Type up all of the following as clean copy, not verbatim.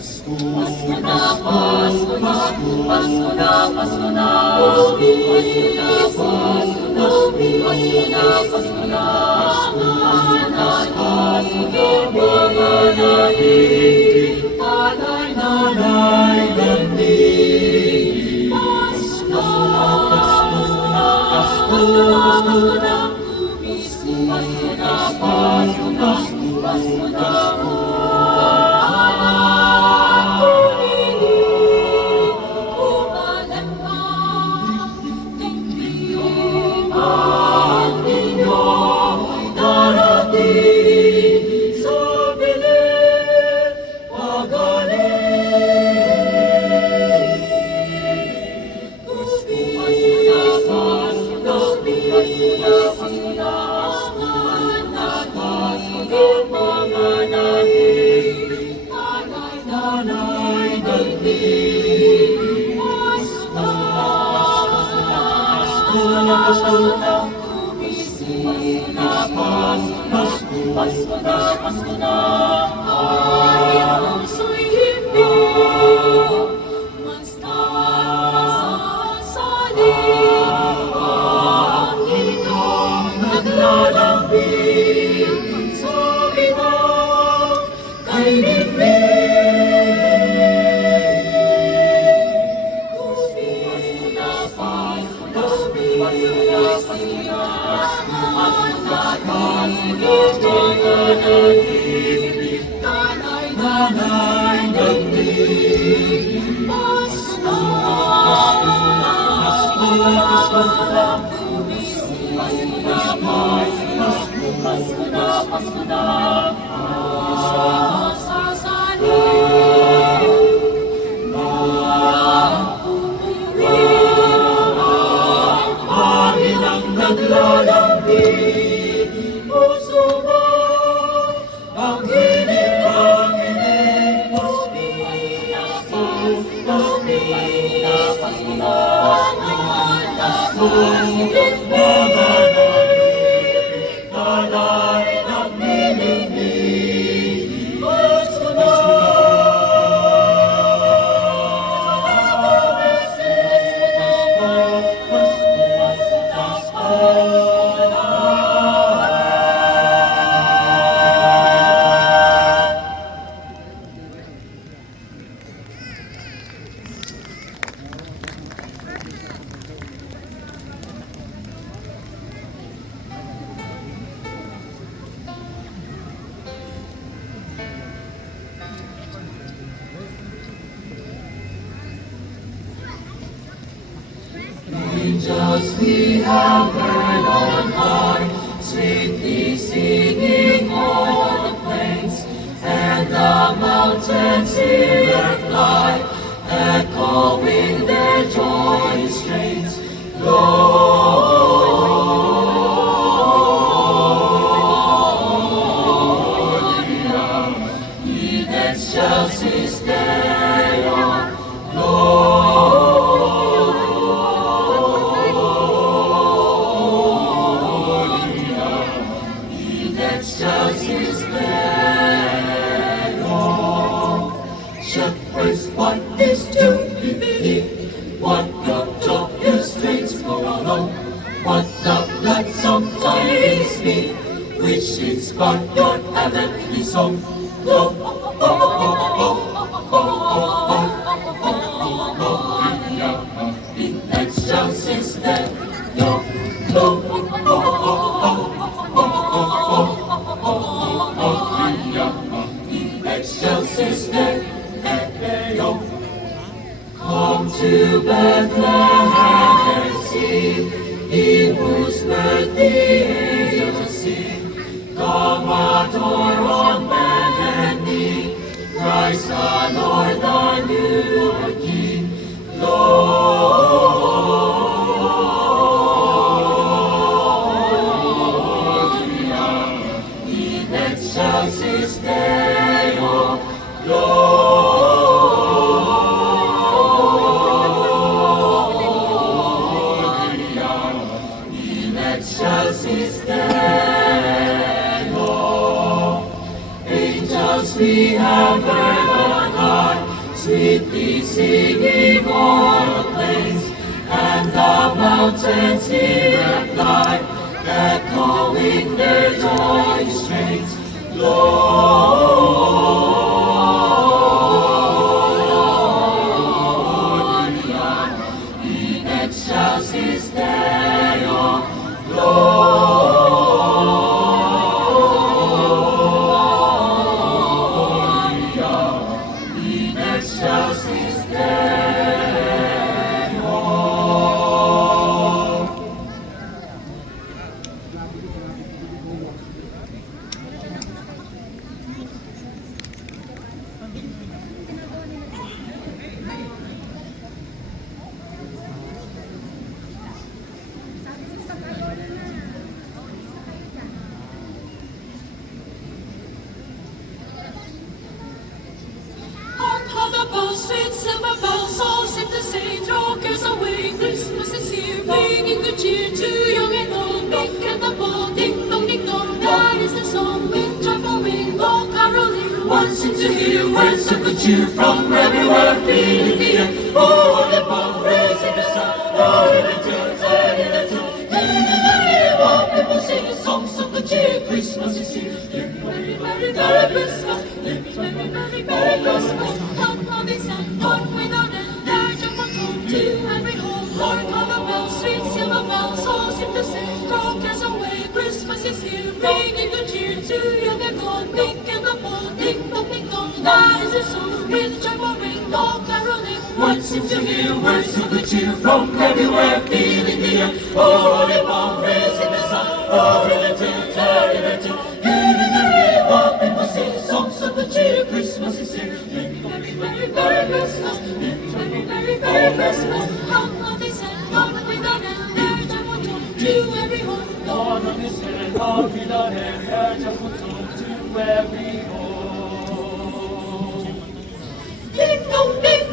Pasko na, Pasko na, Pasko na, Pasko na, Pasko na, Pasko na, Pasko na, Pasko na, mga natin, nanay, nanay, natin. Pasko na, Pasko na, Pasko na, Pasko na, Pasko na, Pasko na, Pasko na, Pasko na, ay ang puso'y himbing, mas nasasaling, ang inyong naglalambing, sa ibang kay nibig. Pasko na, Pasko na, Pasko na, Pasko na, nanay, nanay, nagdig. Pasko na, Pasko na, Pasko na, Pasko na, Pasko na, sasaling, ang ilang naglalambing. Angels we have heard on high, sweetly singing o'er the plains, and the mountains here fly, echoing their joyous strains. Gloria, in excelsis Deo, shepherds, what is to be believed? What the joyous strains for alone? What the blithesome tidings be, which inspire your heavenly song? Gloria in excelsis Deo, Gloria in excelsis Deo. Come to Bethlehem and see, in whose birth the angels sing. Come adore on bended knee, Christ the Lord, the new King. Gloria in excelsis Deo, Gloria in excelsis Deo. Angels we have heard on high, mountains hear reply, echoing their joy strains. Gloria in excelsis Deo, Gloria in excelsis Deo. Hark how the bells, sweet silver bells, all seem to say, throw cares away. Christmas is here, bringing good cheer to young and old, big and the bold. Ding dong, that is the song. With joyful ring, go caroling. One seems to hear words of good cheer from everywhere, feeling the air. Oh, the ball raising the sun, oh, in the tune, turning the tune. In the air, while people sing songs of good cheer. Christmas is here. Merry, merry, merry Christmas. Merry, merry, merry, merry Christmas. What love is and what without end. Their joyful tone to every home. Hark how the bells, sweet silver bells, all seem to say, throw cares away. Christmas is here, bringing good cheer to young and old, big and the bold. Ding dong, that is the song. With joyful ring, go caroling. One seems to hear words of good cheer from everywhere, feeling the air. Oh, the ball raising the sun, oh, in the tune, turning the tune. In the air, while people sing songs of good cheer. Christmas is here. Merry, merry, merry Christmas. Merry, merry, merry, merry Christmas. How love is and what without end. Their joyful tone to every home. Dawn on his head, all without end, her joyful tone to every home. Ding dong, ding.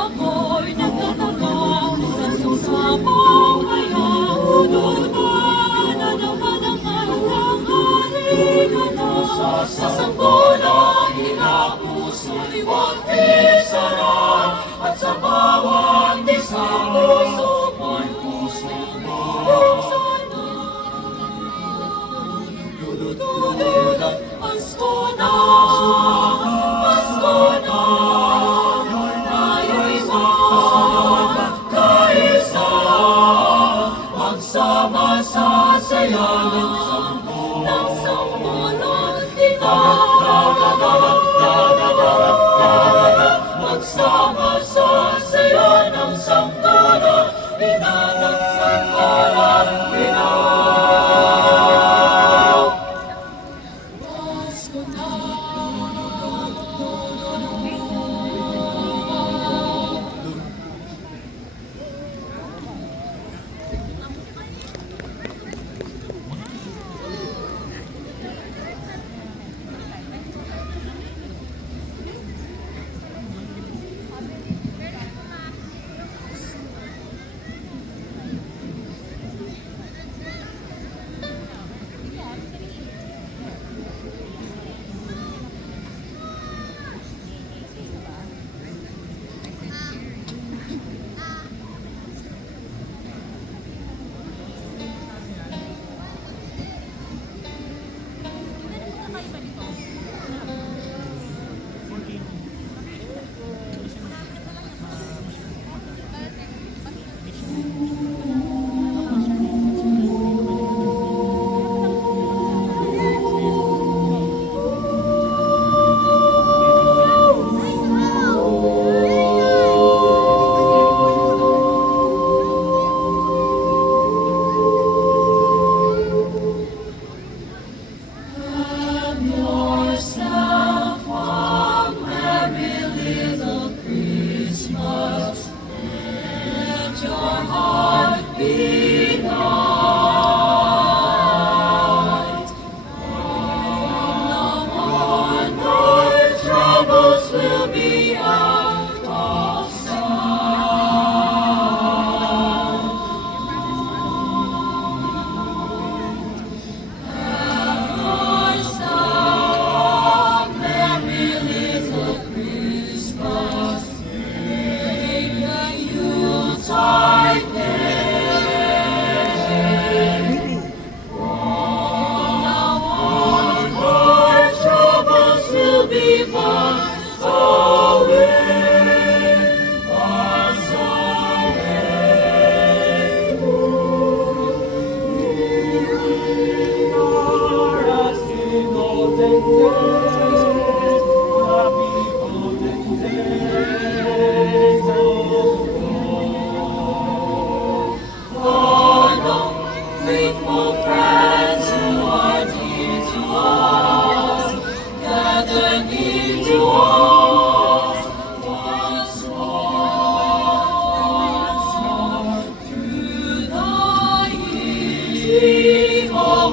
Ako'y nagtataka sa susabong kaya udod-udod na naman ang alangari ka na. Sa sanggolang hinapuso'y huwag isaran at sa bawat isang puso mo'y puso mo buksan mo. Dudududud, Pasko na, Pasko na. Magsama sa saya ng sambulan din magsama sa saya ng sambulan, inalang sambulan, Pasko na.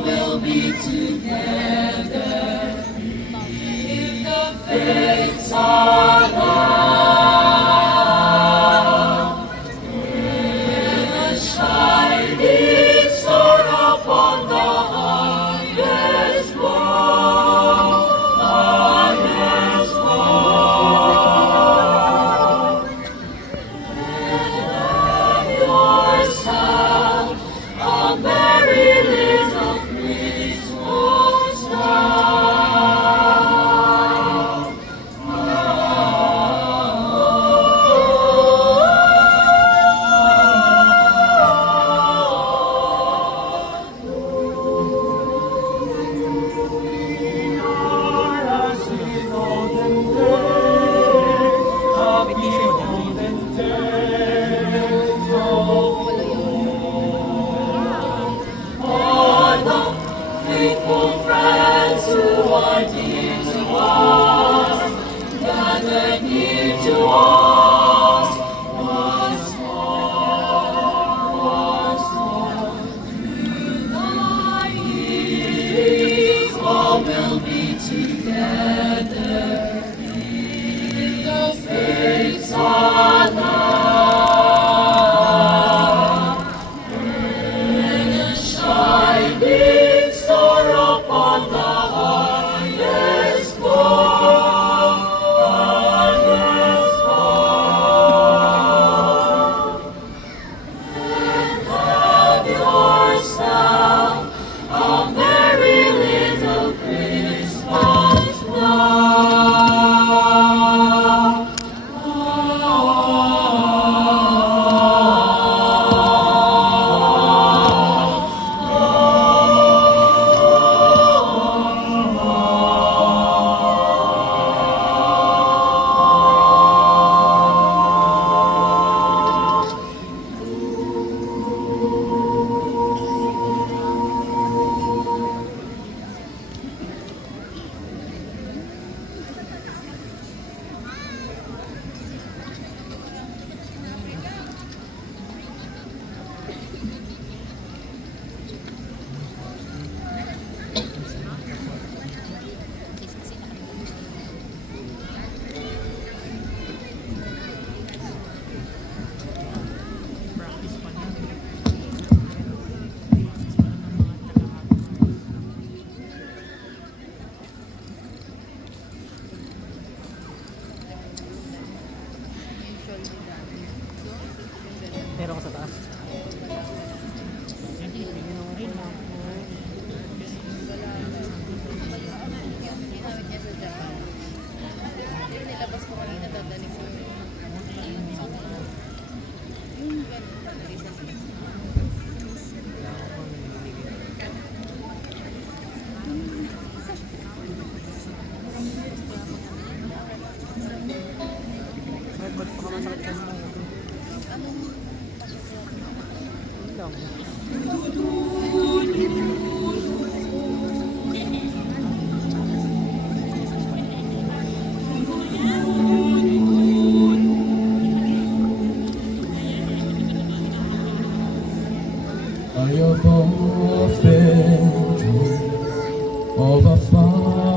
will be together. If the fates are love, with a shining star upon the highest wall, highest wall. Have yourself a merry little Christmas now. As the golden days, happy golden days of All the faithful friends who are dear to us, gather near to us once more. Through the years, all will be together. If the fates are love, and a shining star upon the highest wall, highest wall. And have yourself a merry little Christmas Meron ko sa taas. Nilabas ko kanina, dadali ko Ba't pa ka masakit ka mo? Yun lang. I have often dreamed of a far